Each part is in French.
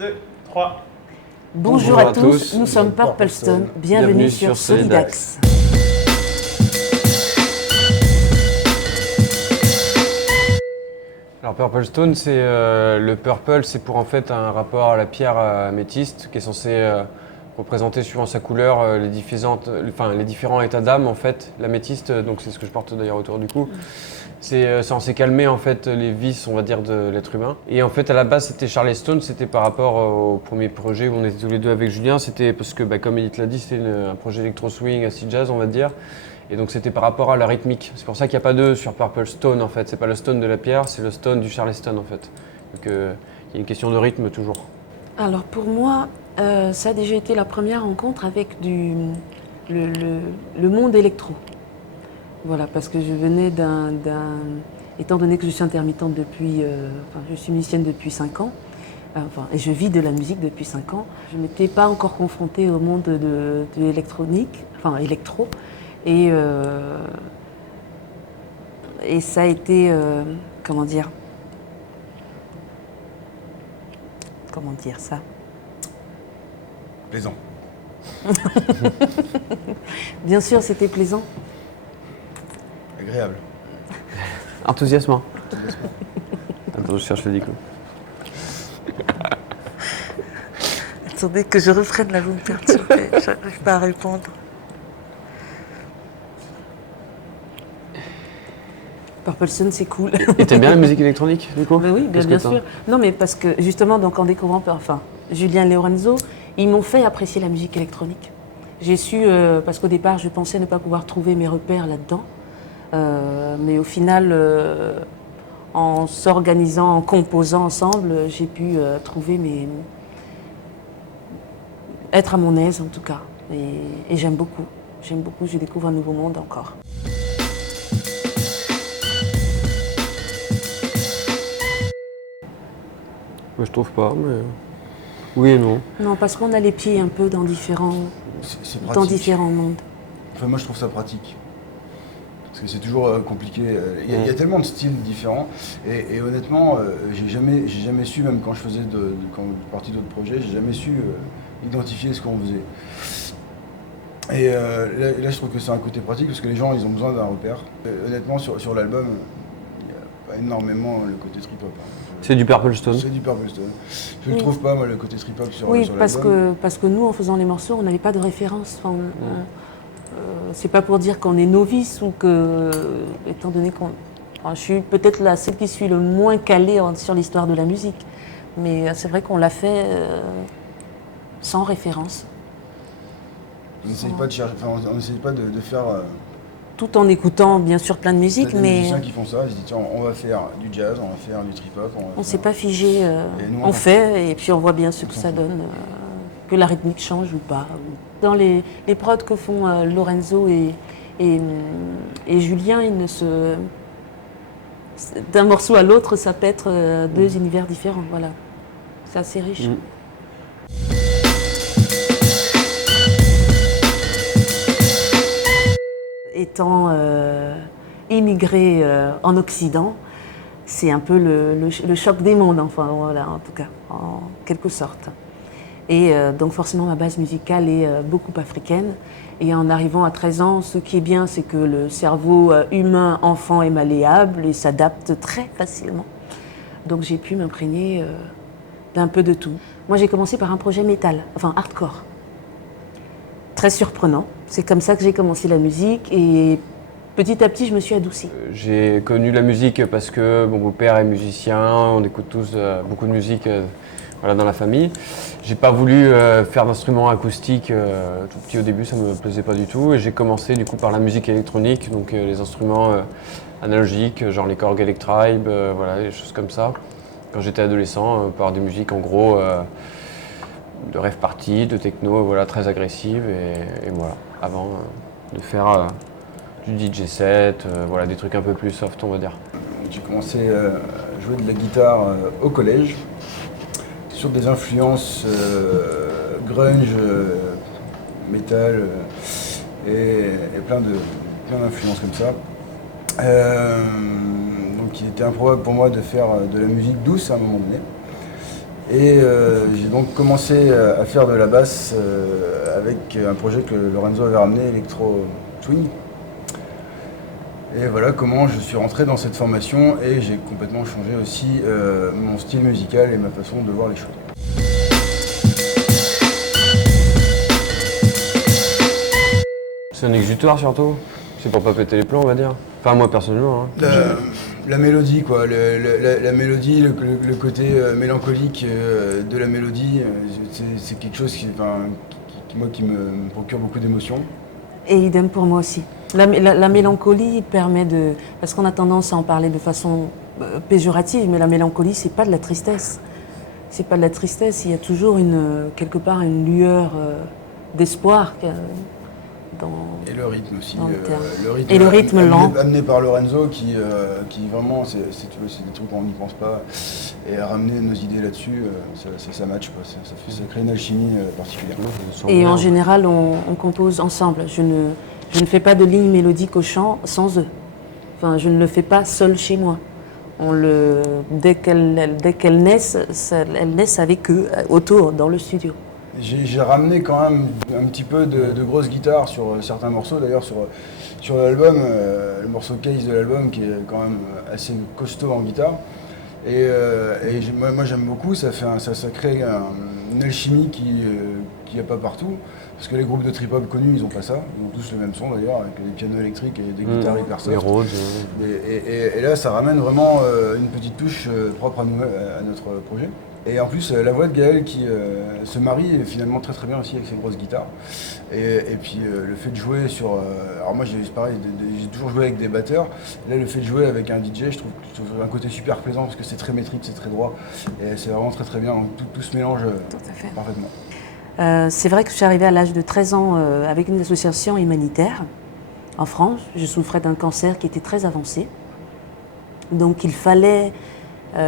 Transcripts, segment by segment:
2, 3. Bonjour à tous, nous sommes Purple Stone, bienvenue sur Solidax. Alors Purple Stone, le purple, c'est pour en fait un rapport à la pierre améthyste qui est censé représenter suivant sa couleur les différents états d'âme en fait. L'améthyste, donc c'est ce que je porte d'ailleurs autour du cou. C'est censé calmer en fait les vices, on va dire, de l'être humain. Et en fait à la base c'était Charleston, c'était par rapport au premier projet où on était tous les deux avec Julien. C'était parce que comme Edith l'a dit, c'était un projet électro-swing, acid jazz on va dire. Et donc c'était par rapport à la rythmique. C'est pour ça qu'il n'y a pas de sur Purple Stone en fait. C'est pas le stone de la pierre, c'est le stone du Charleston en fait. Donc il y a une question de rythme toujours. Alors pour moi, ça a déjà été la première rencontre avec le monde électro. Voilà, parce que je venais étant donné que je suis intermittente depuis, je suis musicienne depuis 5 ans, et je vis de la musique depuis 5 ans, je ne m'étais pas encore confrontée au monde de l'électronique, électro. Et ça a été, comment dire ça? Plaisant. Bien sûr, c'était plaisant. Agréable. Enthousiasmant. Attends, je cherche le dico. Attendez que je reprenne la vous me perturber, j'arrive pas à répondre. Purple Stone, c'est cool. Et t'aimes bien la musique électronique, du coup? Ben oui, bien sûr. Non, mais parce que justement, donc en découvrant, Julien et Lorenzo, ils m'ont fait apprécier la musique électronique. J'ai su, parce qu'au départ, je pensais ne pas pouvoir trouver mes repères là-dedans, mais au final, en s'organisant, en composant ensemble, j'ai pu trouver être à mon aise en tout cas. Et j'aime beaucoup. J'aime beaucoup. Je découvre un nouveau monde encore. Moi, je trouve pas, mais oui et non. Non, parce qu'on a les pieds un peu dans différents mondes. Enfin, moi, je trouve ça pratique. Parce que c'est toujours compliqué. Il y a tellement de styles différents. Et honnêtement, j'ai jamais su, même quand je faisais quand je partais d'autres projets, j'ai jamais su identifier ce qu'on faisait. Et là, je trouve que c'est un côté pratique parce que les gens, ils ont besoin d'un repère. Honnêtement, sur l'album, il n'y a pas énormément le côté trip-hop. C'est du Purple Stone. C'est du Purple Stone. Je ne trouve pas, moi, le côté trip-hop sur l'album. Oui, parce que nous, en faisant les morceaux, on n'avait pas de référence. C'est pas pour dire qu'on est novice ou que, étant donné je suis peut-être celle qui suis le moins calée sur l'histoire de la musique. Mais c'est vrai qu'on l'a fait sans référence. On n'essaye pas de chercher, on n'essaye pas de faire... Tout en écoutant bien sûr plein de musique, mais... Il y a des musiciens qui font ça, ils se disent tiens, on va faire du jazz, on va faire du trip-hop. On ne s'est pas figé, on fait et puis on voit bien ce que ça donne, que la rythmique change ou pas. Dans les prods que font Lorenzo et Julien, d'un morceau à l'autre, ça peut être 2 univers différents, voilà. C'est assez riche. Étant immigré en Occident, c'est un peu le choc des mondes, en tout cas, en quelque sorte. Et donc forcément, ma base musicale est beaucoup africaine. Et en arrivant à 13 ans, ce qui est bien, c'est que le cerveau humain, enfant, est malléable et s'adapte très facilement. Donc j'ai pu m'imprégner d'un peu de tout. Moi, j'ai commencé par un projet métal, hardcore. Très surprenant. C'est comme ça que j'ai commencé la musique et petit à petit, je me suis adoucie. J'ai connu la musique parce que mon beau-père est musicien, on écoute tous beaucoup de musique dans la famille. J'ai pas voulu faire d'instruments acoustiques tout petit au début, ça me plaisait pas du tout. Et j'ai commencé du coup par la musique électronique, donc les instruments analogiques, genre les Korg Electribe, des choses comme ça. Quand j'étais adolescent, par des musiques en gros de rave party, de techno, très agressive et voilà, avant de faire du DJ set, des trucs un peu plus soft on va dire. J'ai commencé à jouer de la guitare au collège, sur des influences grunge, metal et plein d'influences comme ça. Donc il était improbable pour moi de faire de la musique douce à un moment donné. Et j'ai donc commencé à faire de la basse avec un projet que Lorenzo avait ramené, Electro Twin. Et voilà comment je suis rentré dans cette formation et j'ai complètement changé aussi mon style musical et ma façon de voir les choses. C'est un exutoire surtout. C'est pour pas péter les plombs, on va dire. Enfin, moi personnellement. Hein. La mélodie, quoi. La mélodie, le côté mélancolique de la mélodie, c'est quelque chose qui me procure beaucoup d'émotions. Et idem pour moi aussi. La mélancolie permet de... Parce qu'on a tendance à en parler de façon péjorative, mais la mélancolie, c'est pas de la tristesse. C'est pas de la tristesse, il y a toujours quelque part une lueur d'espoir et le rythme aussi. Le rythme lent. Amené par Lorenzo qui vraiment, c'est des trucs qu'on n'y pense pas. Et à ramener nos idées là-dessus, ça match, quoi. Ça crée une alchimie particulière. Et en général, on compose ensemble. Je ne fais pas de ligne mélodique au chant sans eux. Enfin, je ne le fais pas seul chez moi. Dès qu'elles naissent, elles naissent avec eux, autour, dans le studio. J'ai ramené quand même un petit peu de grosses guitares sur certains morceaux. D'ailleurs, sur l'album, le morceau Case de l'album, qui est quand même assez costaud en guitare. Et moi j'aime beaucoup, ça crée une alchimie qu'il n'y a pas partout. Parce que les groupes de trip-hop connus, ils n'ont pas ça. Ils ont tous le même son d'ailleurs, avec des pianos électriques et des guitares hyper soft. Les Rhodes. Et là, ça ramène vraiment une petite touche propre à notre projet. Et en plus, la voix de Gaël qui se marie finalement très bien aussi avec ses grosses guitares. Et puis le fait de jouer sur... alors moi, j'ai toujours joué avec des batteurs. Là, le fait de jouer avec un DJ, je trouve un côté super plaisant parce que c'est très métrique, c'est très droit. Et c'est vraiment très bien. Donc tout se mélange parfaitement. C'est vrai que je suis arrivée à l'âge de 13 ans avec une association humanitaire en France. Je souffrais d'un cancer qui était très avancé. Donc il fallait...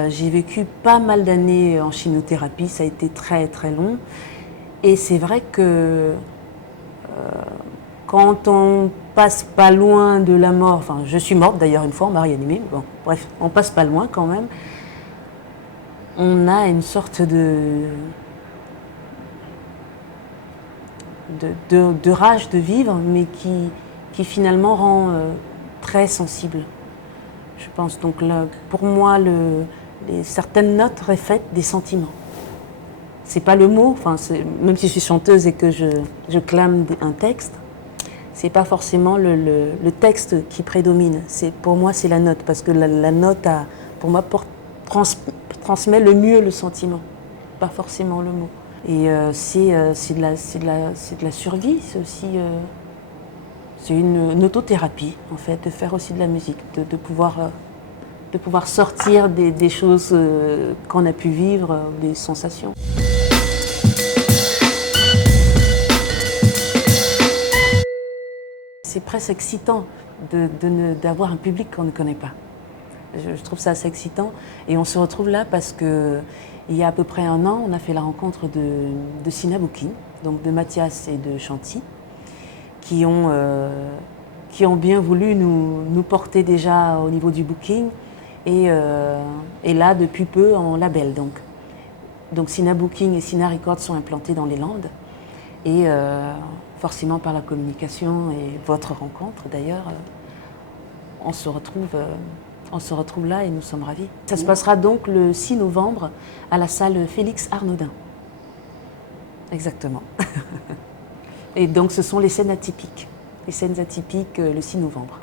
j'ai vécu pas mal d'années en chimiothérapie, ça a été très long. Et c'est vrai que quand on passe pas loin de la mort, enfin je suis morte d'ailleurs une fois, on m'a réanimée, bon bref, on passe pas loin quand même, on a une sorte de rage de vivre, mais qui finalement rend très sensible. Je pense donc là, pour moi, certaines notes reflètent des sentiments. C'est pas le mot, enfin, même si je suis chanteuse et que je clame un texte, c'est pas forcément le texte qui prédomine. Pour moi, c'est la note, parce que la note, pour moi, transmet le mieux le sentiment, pas forcément le mot. Et c'est de la survie, c'est aussi... c'est une autothérapie, en fait, de faire aussi de la musique, de pouvoir sortir des choses qu'on a pu vivre, des sensations. C'est presque excitant d'avoir un public qu'on ne connaît pas. Je trouve ça assez excitant. Et on se retrouve là parce qu'il y a à peu près un an, on a fait la rencontre de Sina Booking, donc de Mathias et de Chanty, qui ont bien voulu nous porter déjà au niveau du booking et là depuis peu en label. Donc Sina Booking et Sina Records sont implantés dans les Landes et forcément par la communication et votre rencontre d'ailleurs, on se retrouve là et nous sommes ravis. Ça se passera donc le 6 novembre à la salle Félix Arnaudin. Exactement. Et donc ce sont les scènes atypiques. Les scènes atypiques le 6 novembre.